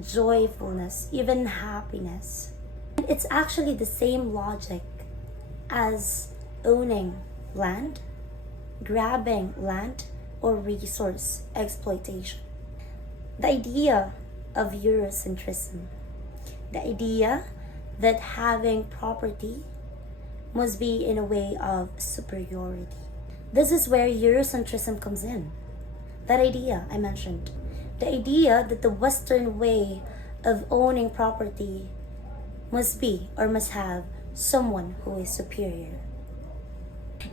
joyfulness, even happiness. And it's actually the same logic as owning land, grabbing land, or resource exploitation. The idea of Eurocentrism, the idea that having property must be in a way of superiority. This is where Eurocentrism comes in. That idea I mentioned. The idea that the Western way of owning property must be or must have someone who is superior.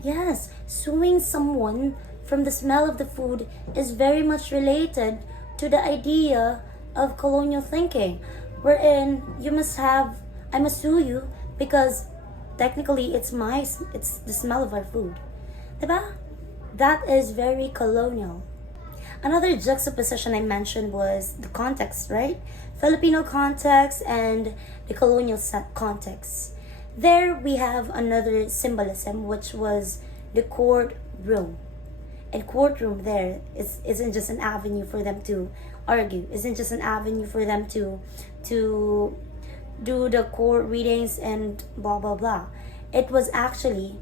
Yes, suing someone from the smell of the food is very much related to the idea of colonial thinking, wherein I must sue you because technically it's the smell of our food. Diba? That is very colonial. Another juxtaposition I mentioned was the context, right? Filipino context and the colonial context. There we have another symbolism, which was the courtroom. And courtroom there isn't just an avenue for them to argue, isn't just an avenue for them to do the court readings and blah blah blah. It was actually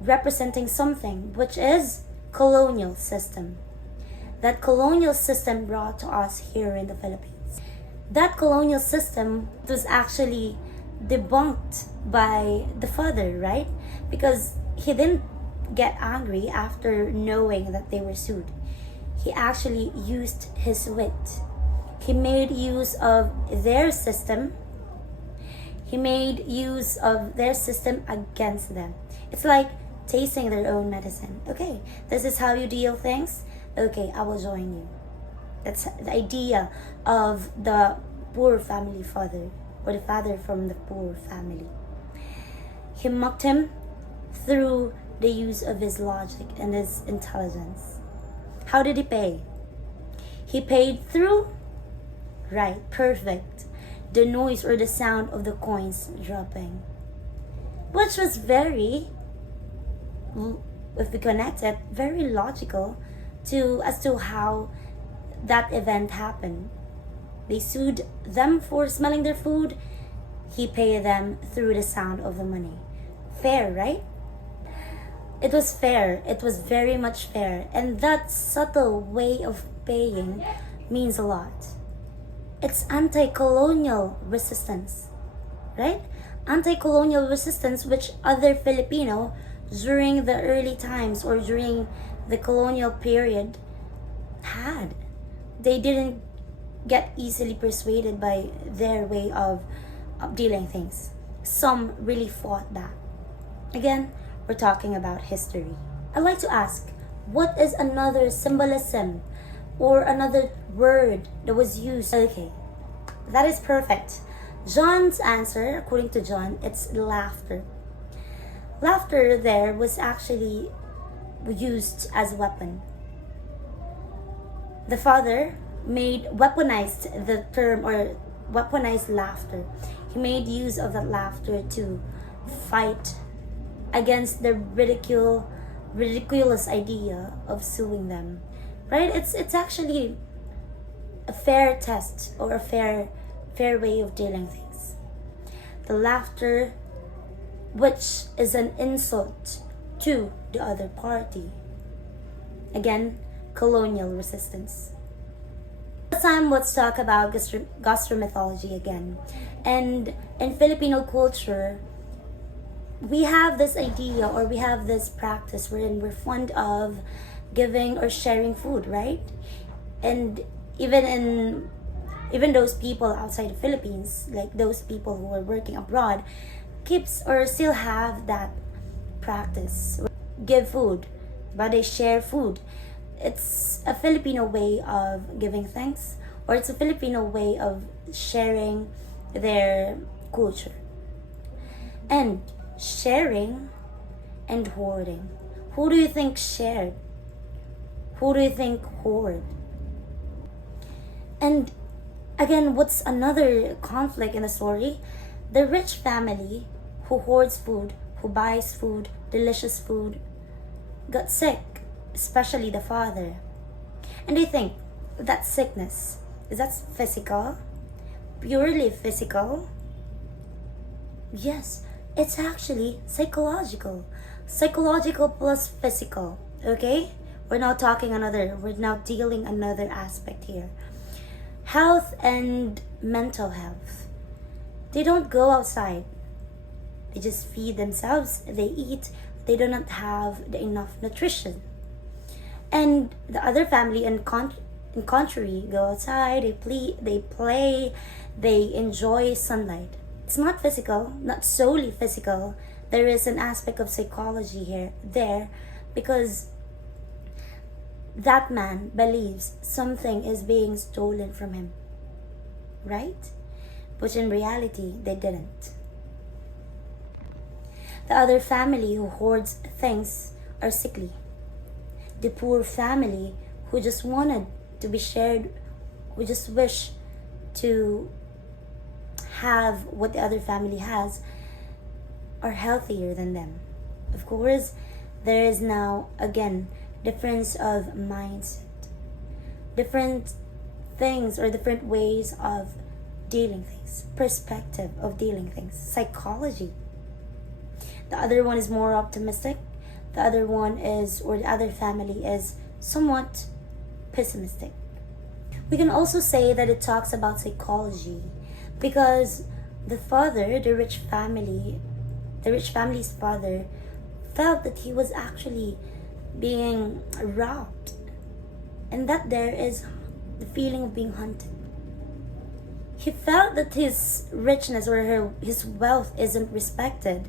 representing something, which is colonial system. That colonial system brought to us here in the Philippines. That colonial system was actually debunked by the father, right? Because he didn't get angry after knowing that they were sued. He actually used his wit. He made use of their system. He made use of their system against them. It's like tasting their own medicine. Okay, this is how you deal things. Okay, I will join you. That's the idea of the poor family father, or the father from the poor family. He mocked him through the use of his logic and his intelligence. How did he pay? He paid through, right, perfect, the noise or the sound of the coins dropping, which was very, if we connect it, very logical as to how that event happened. They sued them for smelling their food. He paid them through the sound of the money. Fair, right? It was fair. It was very much fair. And that subtle way of paying means a lot. It's anti-colonial resistance, right? Anti-colonial resistance, which other Filipino during the early times or during the colonial period had. They didn't get easily persuaded by their way of dealing things. Some really fought back. Again, we're talking about history. I'd like to ask, what is another symbolism or another word that was used? Okay, that is perfect. John's answer, according to John, it's laughter. Laughter there was actually used as a weapon. The father weaponized the term or weaponized laughter. He made use of that laughter to fight against the ridiculous idea of suing them, right? It's actually a fair test or a fair way of dealing things. The laughter, which is an insult to the other party. Again, colonial resistance. This time, let's talk about gastromythology again. And in Filipino culture, we have this idea or we have this practice wherein we're fond of giving or sharing food, right? And even those people outside the Philippines, like those people who are working abroad, keeps or still have that practice. Give food, but they share food. It's a Filipino way of giving thanks, or it's a Filipino way of sharing their culture. And sharing and hoarding. Who do you think shared? Who do you think hoard? And again, what's another conflict in the story? The rich family who hoards food, who buys food, delicious food, got sick, especially the father. And they think that sickness, is that physical? purely physical. Yes, it's actually psychological. Psychological plus physical. Okay? We're now dealing another aspect here. Health and mental health. They don't go outside. They just feed themselves, they eat, they do not have enough nutrition. And the other family, in contrary, go outside, they play, they enjoy sunlight. It's not physical, not solely physical. There is an aspect of psychology there, because that man believes something is being stolen from him, right? But in reality, they didn't. The other family who hoards things are sickly. The poor family who just wanted to be shared, who just wish to have what the other family has, are healthier than them. Of course, there is now, again, difference of mindset. Different things or different ways of dealing things. Perspective of dealing things. Psychology. The other one is more optimistic. The other family is somewhat pessimistic. We can also say that it talks about psychology, because the rich family's father felt that he was actually being robbed, and that there is the feeling of being hunted. He felt that his richness or his wealth isn't respected.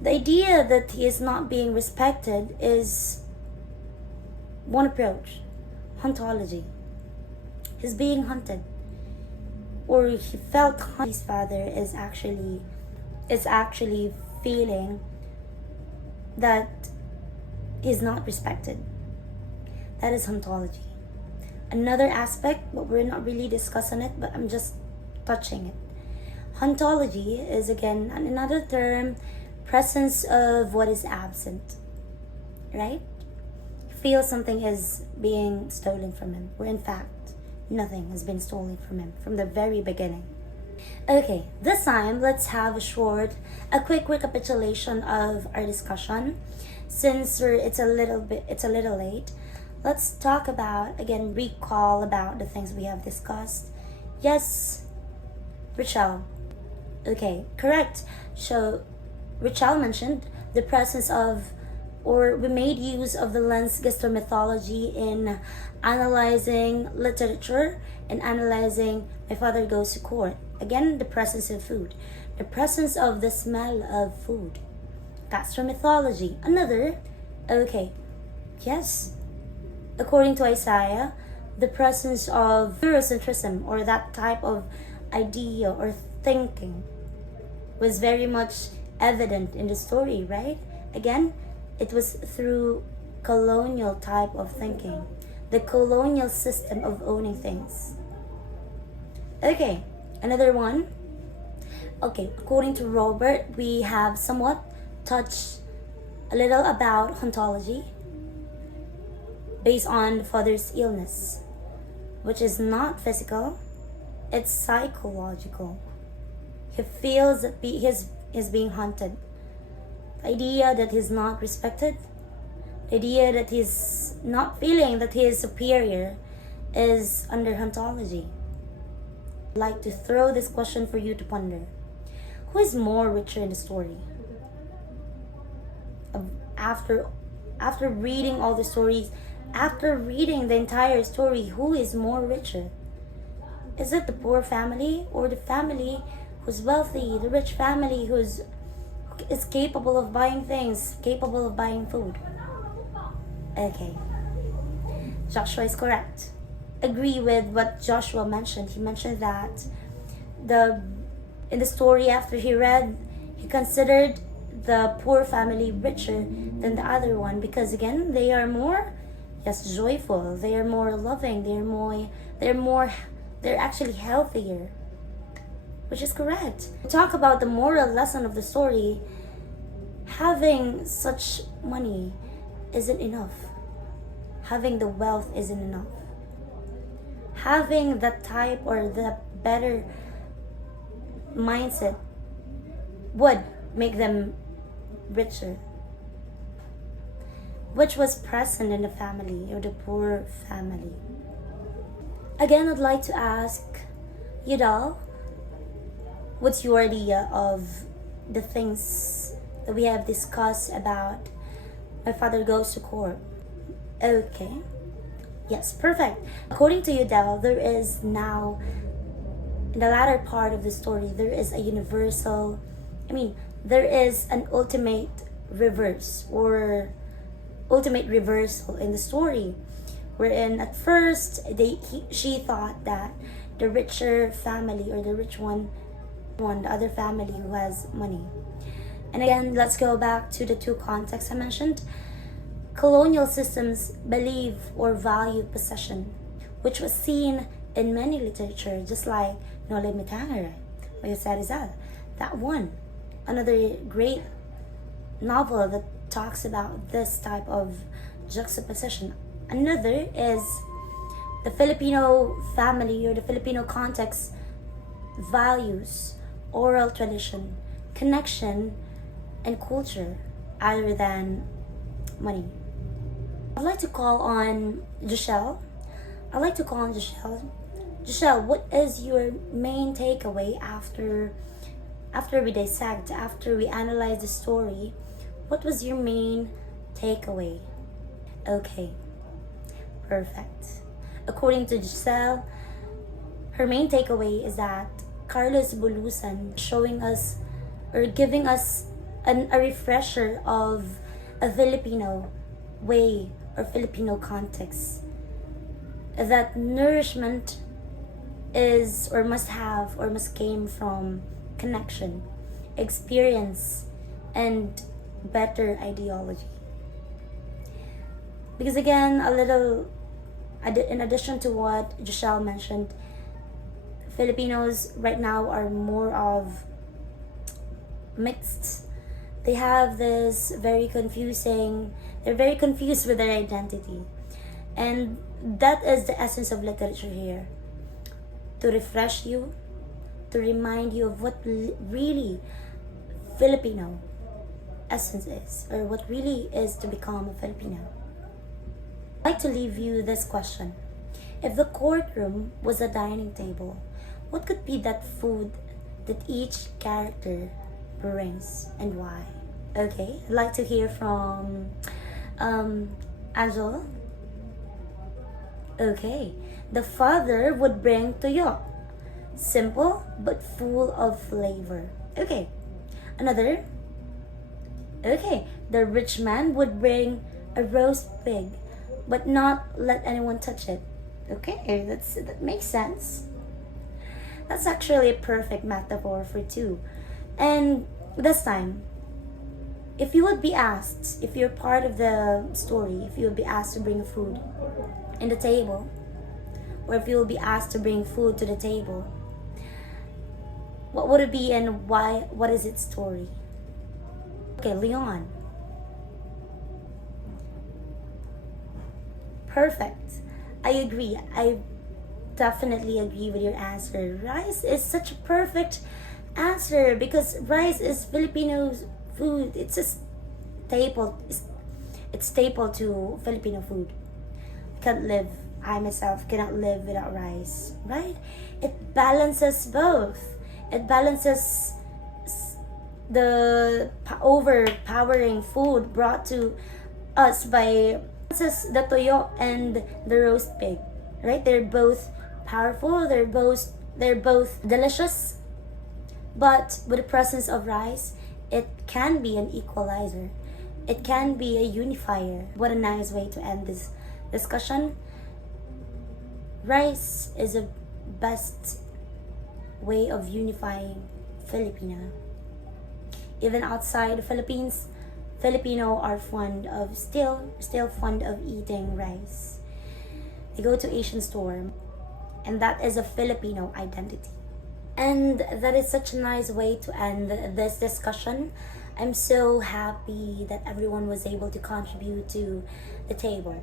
The idea that he is not being respected is one approach, hauntology. He's being hunted, or he felt his father is actually feeling that he's not respected. That is hauntology. Another aspect, but we're not really discussing it, but I'm just touching it. Hauntology is, again, another term, presence of what is absent, right? Feel something is being stolen from him, where in fact nothing has been stolen from him from the very beginning. Okay, this time let's have a quick recapitulation of our discussion. Since it's a little late, let's talk about, again, recall about the things we have discussed. Yes, Richelle. Okay, correct. So Richelle mentioned the presence of, or we made use of the lens Gastromythology in analyzing literature and analyzing My Father Goes to Court. Again, the presence of food, the presence of the smell of food. Gastromythology. Another, okay, yes, according to Isaiah, the presence of Eurocentrism, or that type of idea or thinking, was very much evident in the story, right? Again, it was through colonial type of thinking, the colonial system of owning things. Okay, another one. Okay, according to Robert, we have somewhat touched a little about hauntology based on the father's illness, which is not physical, it's psychological. He feels that he's being haunted. The idea that he's not respected, the idea that he's not feeling that he is superior, is under hauntology. I'd like to throw this question for you to ponder. Who is more richer in the story? After reading all the stories, after reading the entire story, who is more richer? Is it the poor family, or the family who's wealthy, the rich family who is capable of buying things, capable of buying food? Okay, Joshua is correct. Agree with what Joshua mentioned. He mentioned that in the story, after he read, he considered the poor family richer than the other one, because again, they are more, yes, joyful, they are more loving, they're actually healthier, which is correct. Talk about the moral lesson of the story. Having such money isn't enough. Having the wealth isn't enough. Having that type or better mindset would make them richer, which was present in the family or the poor family. Again, I'd like to ask Yudal, what's your idea of the things that we have discussed about My Father Goes to Court? Okay. Yes, perfect. According to Yudal, there is now, in the latter part of the story, there is a universal, there is an ultimate reverse or ultimate reversal in the story, wherein at first she thought that the richer family or the rich one, the other family who has money. And again, let's go back to the two contexts I mentioned. Colonial systems believe or value possession, which was seen in many literature, just like Nole Mitangere by Jose Rizal. That one, another great novel that talks about this type of juxtaposition. Another is the Filipino family or the Filipino context values oral tradition, connection, and culture other than money. I'd like to call on Giselle. Giselle, what is your main takeaway after we dissect, after we analyze the story? What was your main takeaway? Okay, perfect. According to Giselle, her main takeaway is that Carlos Bulosan showing us or giving us a refresher of a Filipino way or Filipino context, that nourishment is or must have or must came from connection, experience, and better ideology. Because again, in addition to what Giselle mentioned, Filipinos right now are more of mixed. They have this they're very confused with their identity. And that is the essence of literature here. To refresh you, to remind you of what really Filipino essence is, or what really is to become a Filipino. I'd like to leave you this question. If the courtroom was a dining table, what could be that food that each character brings and why? Okay, I'd like to hear from Angela. Okay, the father would bring tuyo. Simple but full of flavor. Okay, another. Okay, the rich man would bring a roast pig, but not let anyone touch it. Okay, that makes sense. That's actually a perfect metaphor for two. And this time, if you would be asked, if you're part of the story, if you would be asked to bring food in the table, or if you will be asked to bring food to the table, what would it be and why? What is its story? Okay, Leon. Perfect. I agree. I definitely agree with your answer. Rice is such a perfect answer because rice is Filipino food. It's a staple. It's staple to Filipino food. I myself cannot live without rice, right? It balances both. It balances the overpowering food brought to us by the toyo and the roast pig, right? They're both powerful, they're both delicious, but with the presence of rice, it can be an equalizer. It can be a unifier. What a nice way to end this discussion. Rice is the best way of unifying Filipino. Even outside the Philippines, Filipino are still fond of eating rice. They go to Asian store, and that is a Filipino identity. And that is such a nice way to end this discussion. I'm so happy that everyone was able to contribute to the table.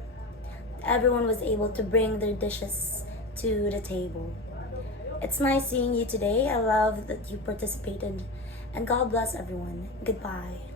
Everyone was able to bring their dishes to the table. It's nice seeing you today. I love that you participated. And God bless everyone. Goodbye.